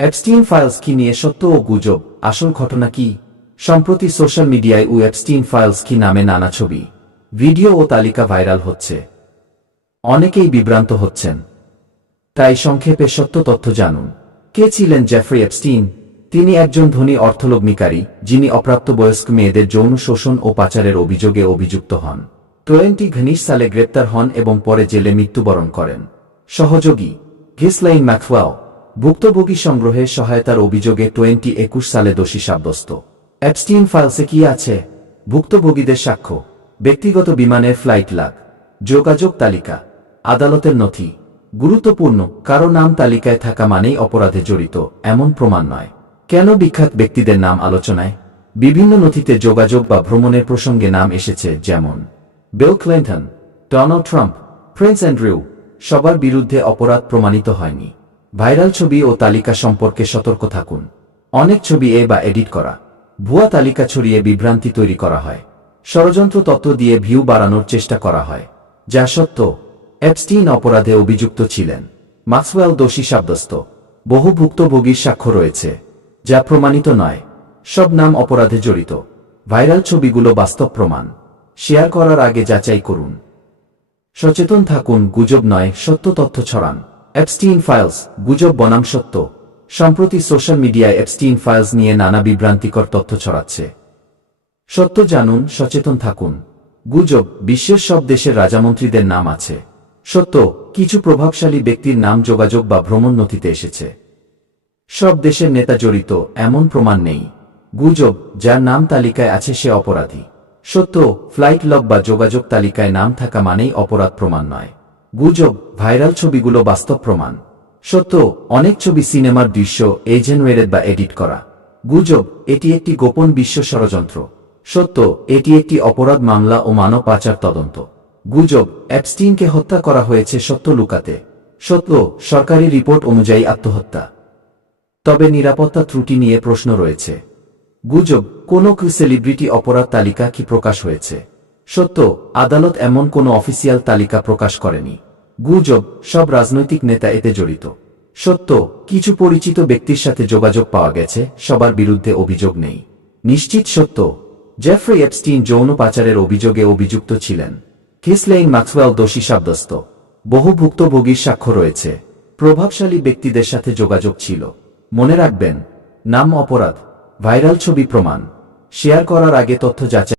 Epstein files কি নিয়ে সত্য ও গুজব, আসল ঘটনা কি? সম্প্রতি সোশ্যাল মিডিয়ায় এপস্টিন ফাইলস কি নামে নানা ছবি, ভিডিও ও তালিকা ভাইরাল হচ্ছে। অনেকেই বিভ্রান্ত হচ্ছেন। তাই সংক্ষেপে সত্য তথ্য জানুন। কে ছিলেন জেফ্রি এপস্টিন? তিনি একজন ধনী অর্থলগ্নিকারী, যিনি অপ্রাপ্তবয়স্ক মেয়েদের যৌন শোষণ ও পাচারের অভিযোগে অভিযুক্ত হন। 2019 সালে গ্রেপ্তার হন এবং পরে জেলে মৃত্যুবরণ করেন। সহযোগী ঘিসলাইন ম্যাক্সওয়েল ভুক্তভোগী সংগ্রহে সহায়তার অভিযোগে 2021 সালে দোষী সাব্যস্ত। এপস্টিন ফাইলসে কি আছে? ভুক্তভোগীদের সাক্ষ্য, ব্যক্তিগত বিমানের ফ্লাইট লাগ, যোগাযোগ তালিকা, আদালতের নথি। গুরুত্বপূর্ণ, কারো নাম তালিকায় থাকা মানেই অপরাধে জড়িত এমন প্রমাণ নয়। কেন বিখ্যাত ব্যক্তিদের নাম আলোচনায়? বিভিন্ন নথিতে যোগাযোগ বা ভ্রমণের প্রসঙ্গে নাম এসেছে, যেমন Bill Clinton, Donald Trump, Prince Andrew. সবার বিরুদ্ধে অপরাধ প্রমাণিত হয়নি। ভাইরাল ছবি ও তালিকা সম্পর্কে সতর্ক থাকুন। অনেক ছবি বা এডিট করা, ভুয়া তালিকা ছড়িয়ে বিভ্রান্তি তৈরি করা হয়। ষড়যন্ত্র তত্ত্ব দিয়ে ভিউ বাড়ানোর চেষ্টা করা হয়, যা সত্য। এপস্টিন অপরাধে অভিযুক্ত ছিলেন। ম্যাক্সওয়েল দোষী সাব্যস্ত। বহু ভুক্তভোগীর সাক্ষ্য রয়েছে, যা প্রমাণিত নয়। সব নাম অপরাধে জড়িত। ভাইরাল ছবিগুলো বাস্তব প্রমাণ। শেয়ার করার আগে যাচাই করুন। সচেতন থাকুন, গুজব নয়, সত্য তথ্য ছড়ান। এপস্টিন ফাইলস, গুজব বনাম সত্য। সম্প্রতি সোশ্যাল মিডিয়ায় এপস্টিন ফাইলস নিয়ে নানা বিভ্রান্তিকর তথ্য ছড়াচ্ছে। সত্য জানুন, সচেতন থাকুন। গুজব, বিশ্বের সব দেশের রাজামন্ত্রীদের নাম আছে। সত্য, কিছু প্রভাবশালী ব্যক্তির নাম যোগাযোগ বা ভ্রমণ নথিতে এসেছে। সব দেশের নেতা জড়িত এমন প্রমাণ নেই। গুজব, যার নাম তালিকায় আছে সে অপরাধী। সত্য, ফ্লাইট লগ বা যোগাযোগ তালিকায় নাম থাকা মানেই অপরাধ প্রমাণ নয়। গুজব, ভাইরাল ছবিগুলো বাস্তব প্রমাণ। সত্য, অনেক ছবি সিনেমার দৃশ্য জেনারেটেড বা এডিট করা। গুজব, এটি একটি গোপন বিশ্ব ষড়যন্ত্র। সত্য, এটি একটি অপরাধ মামলা ও মানব পাচার তদন্ত। গুজব, এপস্টিনকে হত্যা করা হয়েছে সত্য লুকাতে। সত্য, সরকারি রিপোর্ট অনুযায়ী আত্মহত্যা। তবে নিরাপত্তা ত্রুটি নিয়ে প্রশ্ন রয়েছে। গুজব, কোনো সেলিব্রিটি অপরাধ তালিকা কি প্রকাশ হয়েছে? সত্য, আদালত এমন কোনো অফিসিয়াল তালিকা প্রকাশ করেনি। গুজব, সব রাজনৈতিক নেতা এতে জড়িত। সত্য, কিছু পরিচিত ব্যক্তির সাথে যোগাযোগ পাওয়া গেছে, সবার বিরুদ্ধে অভিযোগ নেই। নিশ্চিত সত্য, জেফ্রি এপস্টিন যৌন পাচারের অভিযোগে অভিযুক্ত ছিলেন। ঘিসলাইন ম্যাক্সওয়েল দোষী সাব্যস্ত। বহু ভুক্তভোগীর সাক্ষ্য রয়েছে। প্রভাবশালী ব্যক্তিদের সাথে যোগাযোগ ছিল। মনে রাখবেন, নাম অপরাধ, ভাইরাল ছবি প্রমাণ। শেয়ার করার আগে তথ্য যাচাই